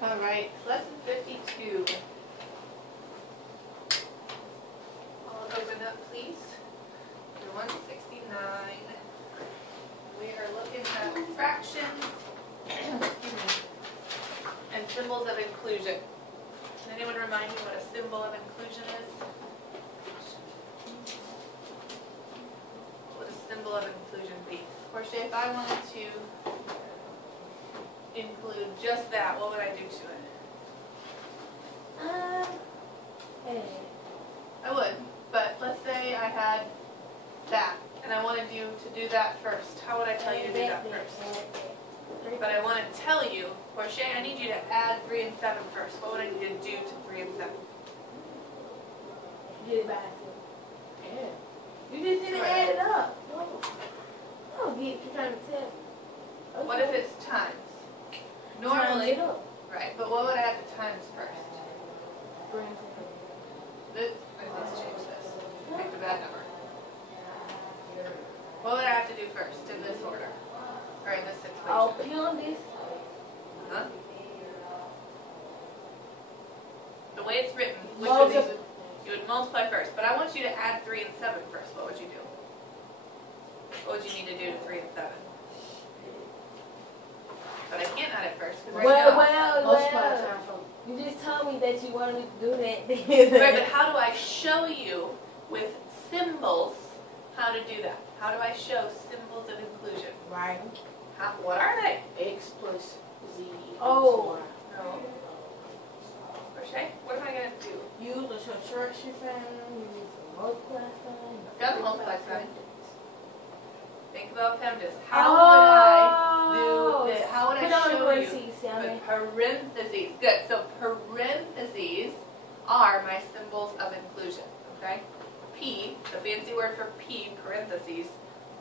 Alright, lesson 52. I'll open up, please. You're 169. We are looking at fractions and symbols of inclusion. Can anyone remind me what a symbol of inclusion is? What would a symbol of inclusion be? Portia, if I wanted to include just that, what would I do to it? I would, but let's say I had that, and I wanted you to do that first. How would I tell you to do that first? But I want to tell you, Portia, I need you to add 3 and 7 first. What would I need to do to 3 and 7? Get it by itself. Yeah. You just didn't add it up. No. I don't get you trying to tell. Okay. What if it's times? Normally, right, but what would I have to times first? Let's change this. Pick a bad number. What would I have to do first in this order? Or in this situation? I'll peel this. Huh? The way it's written, which of these you would multiply first. But I want you to add 3 and 7 first. What would you do? What would you need to do to 3 and 7? But I can't add it first. You just told me that you wanted me to do that. Right, but how do I show you with symbols how to do that? How do I show symbols of inclusion? Right. What are they? X plus Z equals Oh. No. Crochet? What am I going to do? Use the subtraction sign, use the multiply sign. I've got the multiply sign. Think about PEMDAS. How would I do this? How would I show you? With parentheses. Good. So parentheses are my symbols of inclusion. Okay? P, the fancy word for P, parentheses,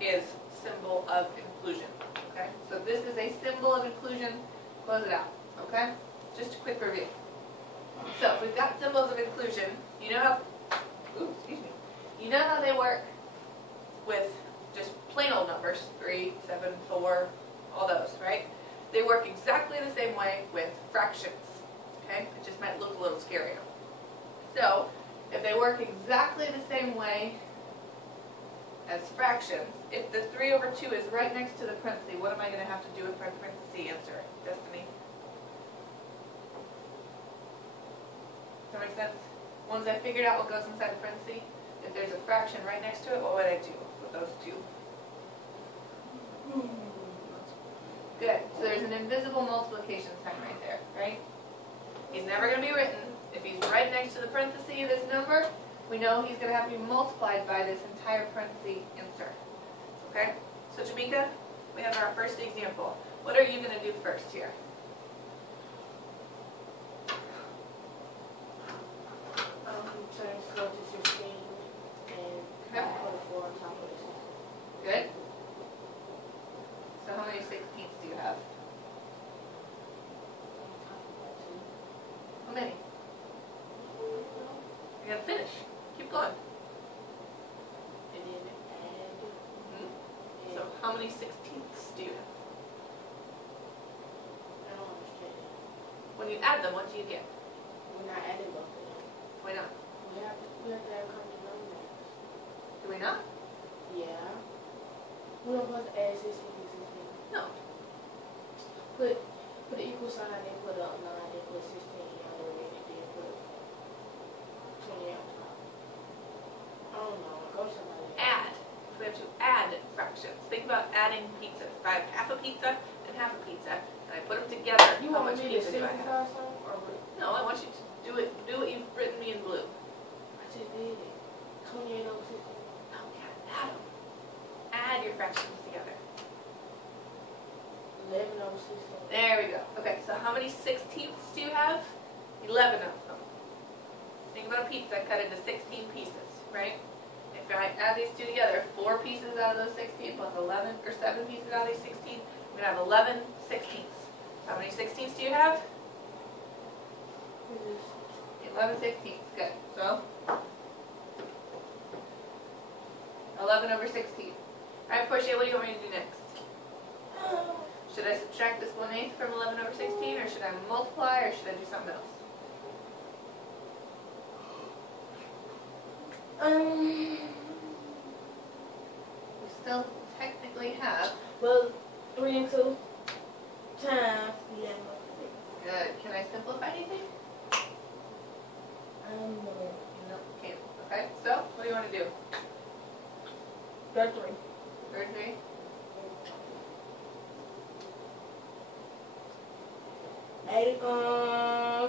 is symbol of inclusion. Okay? So this is a symbol of inclusion. Close it out. Okay? Just a quick review. So if we've got symbols of inclusion, you know how, you know how they work with just plain old numbers, 3, 7, 4, all those, right? They work exactly the same way with fractions, okay? It just might look a little scarier. So, if they work exactly the same way as fractions, if the 3 over 2 is right next to the parenthesis, what am I going to have to do with my parenthesis answer? Destiny? Does that make sense? Once I figured out what goes inside the parenthesis, if there's a fraction right next to it, what would I do with those two? Good. So there's an invisible multiplication sign right there, right? He's never going to be written. If he's right next to the parenthesis of this number, we know he's going to have to be multiplied by this entire parenthesis insert. Okay? So Jamaica, we have our first example. What are you going to do first here? turn slow to 16 and put a 4 on top of this. Good. So how many 16ths do you have? How many? You gotta finish. Keep going. And then add. So how many 16ths do you have? I don't understand. When you add them, what do you get? We're not adding both of them. Why not? We have to add common numbers. Do we not? Yeah. We're supposed to add 16 to 16. No. Put the equal sign, then put up 9, then put 16 on the way, and then put 20 on top. I don't know. Go to somebody else. Add. We have to add fractions. Think about adding pizza. If I have half a pizza and half a pizza, and I put them together, You how want much me to pizza do I have? simplify something? Or what? No, I want you to do it. Do what you've written me in blue. I just did it. 28 over 16. Oh, yeah, add them. Add your fractions together. 11 over 16. There we go. Okay, so how many 16ths do you have? 11 of them. Think about a pizza cut into 16 pieces, right? If I add these two together, 4 pieces out of those 16 plus 11, or 7 pieces out of these 16, we're going to have 11 16ths. How many 16ths do you have? 11 16ths. Good. So, 11 over 16. Alright, Portia, what do you want me to do next? Should Should I subtract this 1/8 from 11 over 16, or should I multiply, or should I do something else? We still technically have. Well, 3 and 2 times 11 over 6. Good. Can I simplify anything? No. Nope, can't. Okay, so what do you want to do? 33. 33?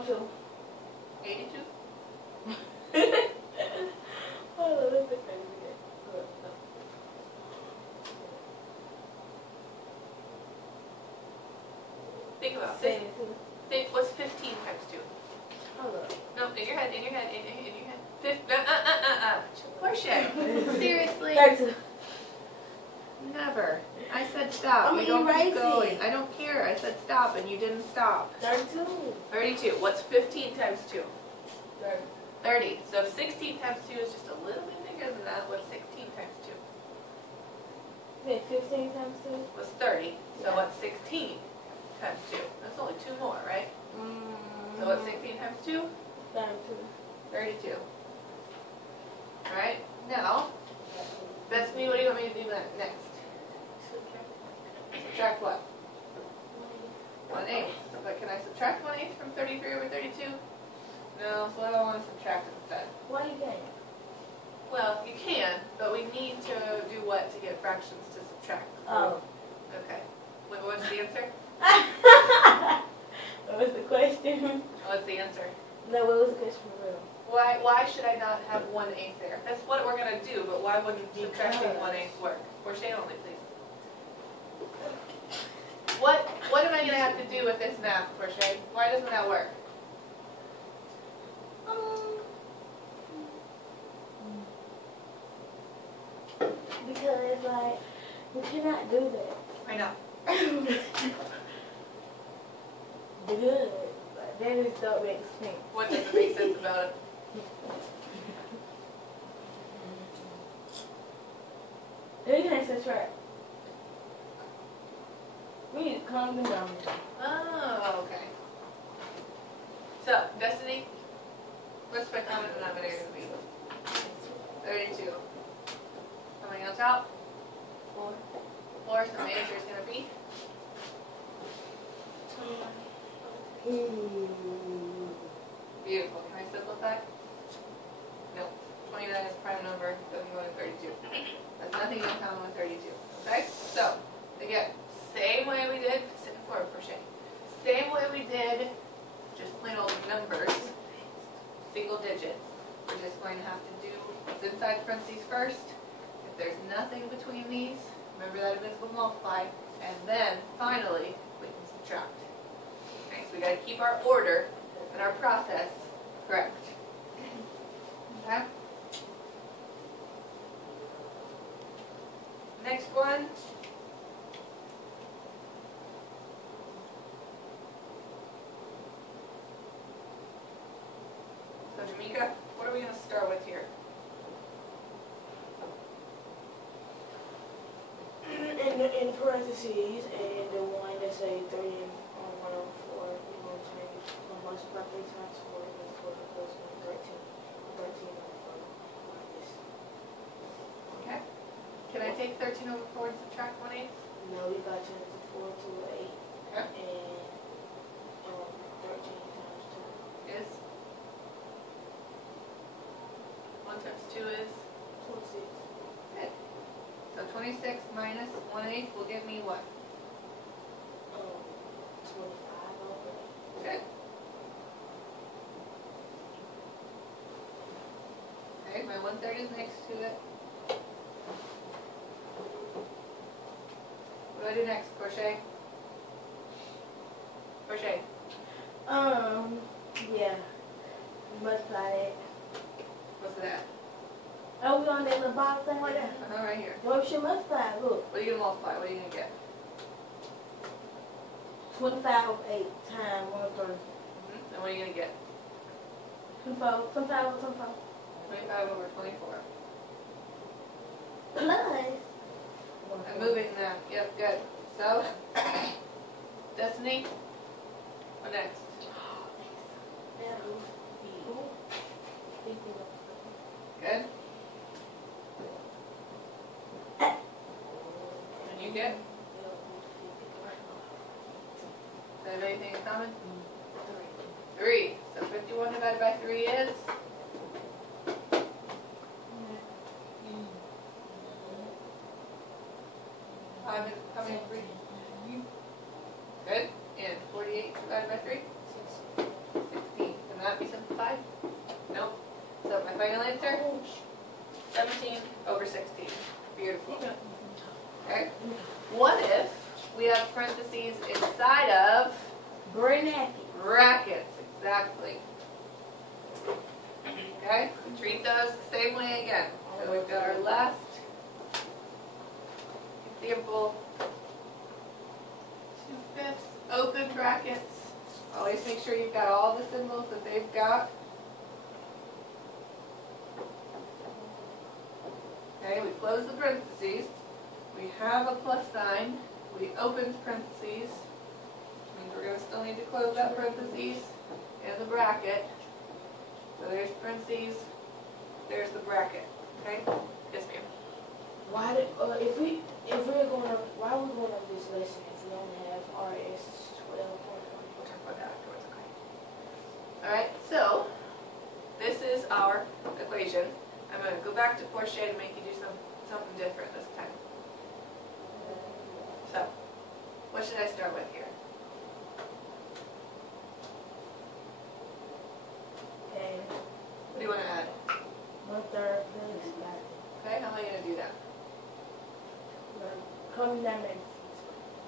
Two. 82? Oh, look at that. Think about it. 72. Think, what's 15 times 2? Hold up. No, in your head, in your head, in your head. Portia, seriously? 32. Never. I said stop. I'm You don't keep erasing. going. I don't care. I said stop and you didn't stop. 32. 32. What's 15 times 2? 30. 30. So if 16 times 2 is just a little bit bigger than that, what's 16 times 2? Then 15 times 2. Was 30. So Yeah. what's 16 times 2? That's only 2 more, right? So what's 16 times 2? 32. 32. Alright, now, that's me. What do you want me to do next? Subtract what? 1/8. But can I subtract 1/8 from 33 over 32? No, so I don't want to subtract instead. Why you can't? Well, you can, but we need to do what to get fractions to subtract? Oh. Okay. Wait, what's the answer? What was the question? What's the answer? No, what was the question for real? Why should I not have 1/8 there? That's what we're going to do, but why wouldn't subtracting Because. 1/8 work? Crochet only, please. What am I going to have to do with this math, Crochet? Why doesn't that work? Because, like, we cannot do that. I know. Good. But that just don't make sense. What doesn't make sense about it? You can't subtract. We need to calm them down. Oh, okay. So, Destiny, what's my common denominator going to be? 32. Coming on top? 4. 4, so my answer is going to be? Beautiful. Can I simplify? No. 29 is a prime number, doesn't go in 32. Has nothing in common with 32. Okay? So, again, same way we did, forward crochet. Same way we did just plain old numbers, single digits. We're just going to have to do what's inside parentheses first. If there's nothing between these, remember that invisible multiply, and then finally we can subtract. Okay, so we got to keep our order and our process correct. Okay? Next one. So Jamaica, what are we going to start with here? In parentheses, and the one that say 3 and 1 over 4, we're going to change multiply 3 times 4 equals 4 plus 1, 13. 13 over 4, like this. Okay. Can I take 13 over 4 and subtract 1/8? No, we got to change the 4 to 8, Okay. and 13 times 2 Is? 1 times 2 is? 26. Good. So 26 minus 1/8 will give me what? 25 over 8. Good. Okay, my 1/3 is next to it. What do I do next? Crochet? Crochet. Yeah. Multiply it. What's that? Oh, we on that little box thing right there? Right here. Well, we should multiply. Look. What are you going to multiply? What are you going to get? 25 over 8 times 1/3. And what are you going to get? 25 over 25. 25 over 24. Plus. I'm moving now. Yep, good. So, Disney? What next? Good. And you get? Do I have anything in common? 3. So 51 divided by 3 is? How many 3? Good. And 48 divided by 3? 16. Can that be simplified? Nope. So my final answer? 17 over 16. Beautiful. Okay. What if we have parentheses inside of brackets? Exactly. Okay. We treat those the same way again. So we've got our last example. 2/5 open brackets. Always make sure you've got all the symbols that they've got. Okay, we close the parentheses. We have a plus sign. We opened parentheses. Which means we're going to still need to close that parentheses and the bracket. So there's parentheses. There's the bracket. Okay? Yes, ma'am. Why are we going over this lesson if we only have RS 12.1? We'll talk about that afterwards, okay? Alright, so this is our equation. I'm going to go back to Porsche to make you do something different this time. So, what should I start with here? Okay. What do you want to add? 1/3 plus 5. Okay, how am I going to do that? Coming down there.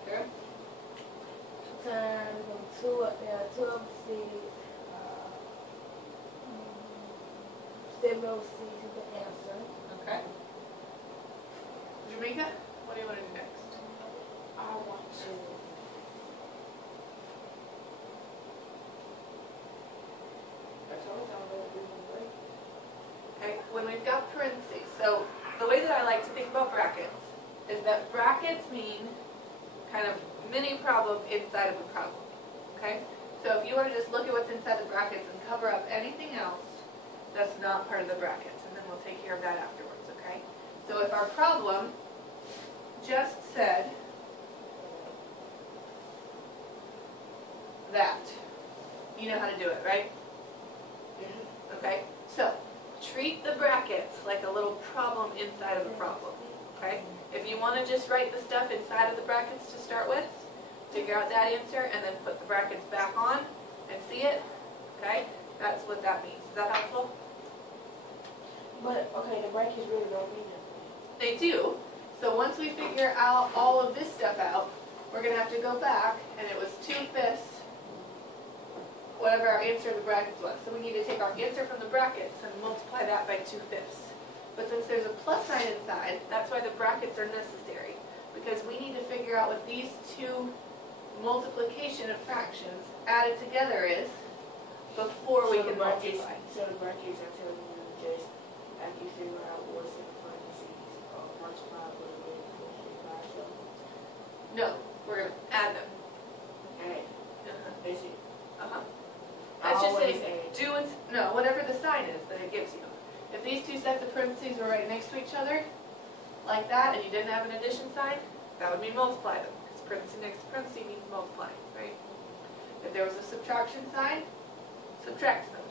Here? Times 2 up there, 2 over 6. 7 over 6 is the answer. Okay. Jamaica, what do you want to do next? I want to. Okay, when we've got parentheses, so the way that I like to think about brackets is that brackets mean kind of mini problem inside of a problem, okay? So if you want to just look at what's inside the brackets and cover up anything else that's not part of the brackets, and then we'll take care of that afterwards, okay? So if our problem just said that, you know how to do it, right? Okay, so treat the brackets like a little problem inside of the problem, okay? If you want to just write the stuff inside of the brackets to start with, figure out that answer, and then put the brackets back on and see it, okay? That's what that means. Is that helpful? But, okay, the brackets really don't mean nothing. They do. So once we figure out all of this stuff out, we're going to have to go back, and it was 2/5 whatever our answer in the brackets was. So we need to take our answer from the brackets and multiply that by 2/5. But since there's a plus sign inside, that's why the brackets are necessary. Because we need to figure out what these two multiplication of fractions added together is before we can multiply. So the brackets are telling you just after you figure out what's in the parentheses, multiply with it, so. No, we're going to add them. Okay. That's it. Uh-huh. That's just saying, whatever the sign is that it gives you. If these two sets of parentheses were right next to each other, like that, and you didn't have an addition sign, that would mean multiply them. Because parenthesis next to parenthesis means multiply, right? If there was a subtraction sign, subtract them.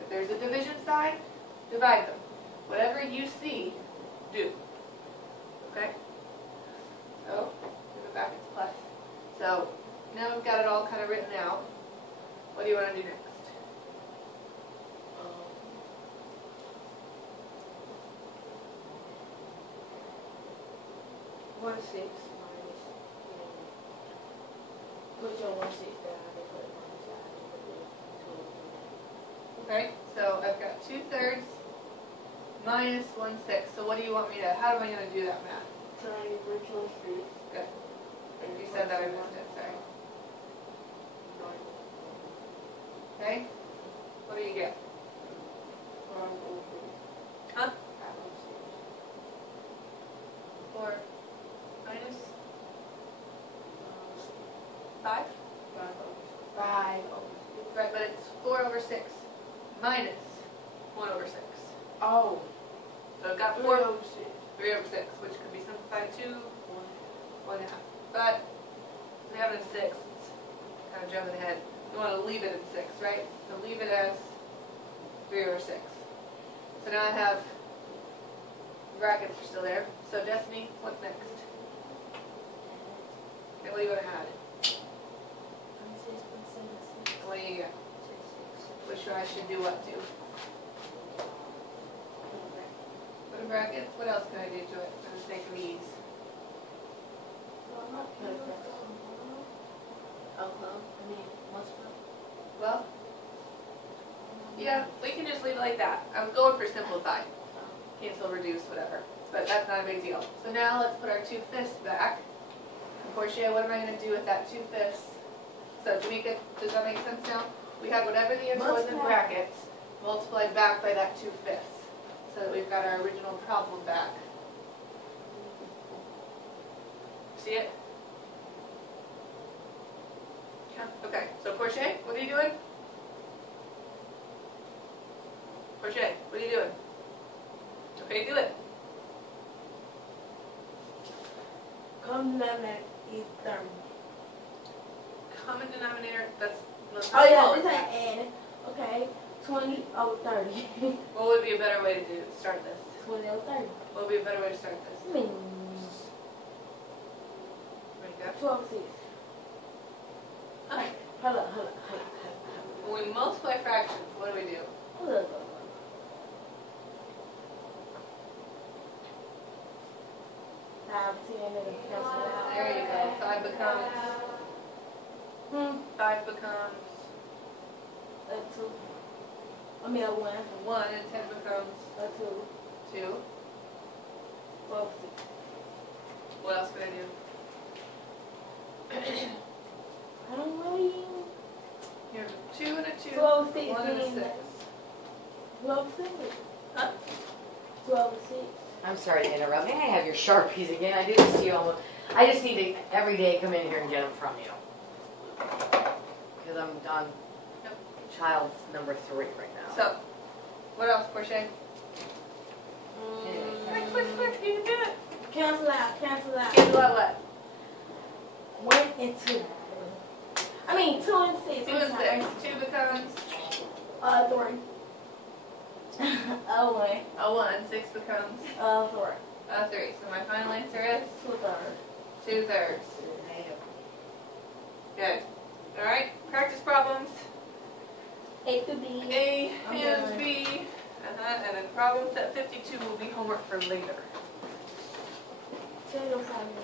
If there's a division sign, divide them. Whatever you see, do. Okay? So, we go back, it's plus. So, now we've got it all kind of written out. What do you want to do next? 1/6 minus, put your 1/6 down and put it on the side and put the 12. Okay, so I've got 2/3 minus 1/6. So what do you want me to, how am I going to do that math? Trying to bring your 6. Good. You said that, I missed it, sorry. Okay, what do you get? Huh? 4 minus 5? 5 over 6. Right, but it's 4 over 6 minus 1 over 6. Oh. So I've got 3 4 over 6. 3 over 6, which could be simplified to 1 half. But we have it in 6. It's kind of jumping ahead. You want to leave it at 6, right? So leave it as 3 over 6. So now I have brackets are still there. So Destiny, what's next? Okay, what do you want to add? What do you got? Which I should do what to? Put in brackets. What else can I do to it for the sake of ease? Well, yeah, we can just leave it like that. I'm going for simplify. Cancel, reduce, whatever. But that's not a big deal. So now let's put our 2/5 back. And Portia, what am I going to do with that 2/5? So Tamika, does that make sense now? We had whatever the answer was in brackets, multiplied back by that 2/5. So that we've got our original problem back. See it? Yeah. Okay, so Portia, what are you doing? Portia, what are you doing? Okay, do it. Common denominator is 30. Common denominator, that's... Oh yeah, this ain't adding. Okay, 20 over 30. What would be a better way to start this? 20 over 30. What would be a better way to start this? I mean, There you go. 12 over 6. Okay. Hold up. When we multiply fractions, what do we do? Hold up. 5, 10, and then cancel it out. There you go. 5 becomes... 5 becomes... A 2. I mean a 1. 1, and 10 becomes... A 2. 2. 12 over 6. What else can I do? I don't really. Here's a 2 and a 2. 12 over 6. 1 and a 6. 12 over 6. Huh? 12 over 6. I'm sorry to interrupt. May I have your Sharpies again? I do this to you almost. I just need to every day come in here and get them from you. Because I'm on child number 3 right now. So, what else, Portia? Quick, you can do it. Cancel out. Cancel out what? 1 and 2. I mean 2 and 6. 2 and 6. 2 becomes... 3. 1. A 1. 6 becomes... 4. 3. So my final answer is... 2/3. 2/3. Good. Alright, practice problems. A to B. A and B. And then problem set 52 will be homework for later. So you'll find me.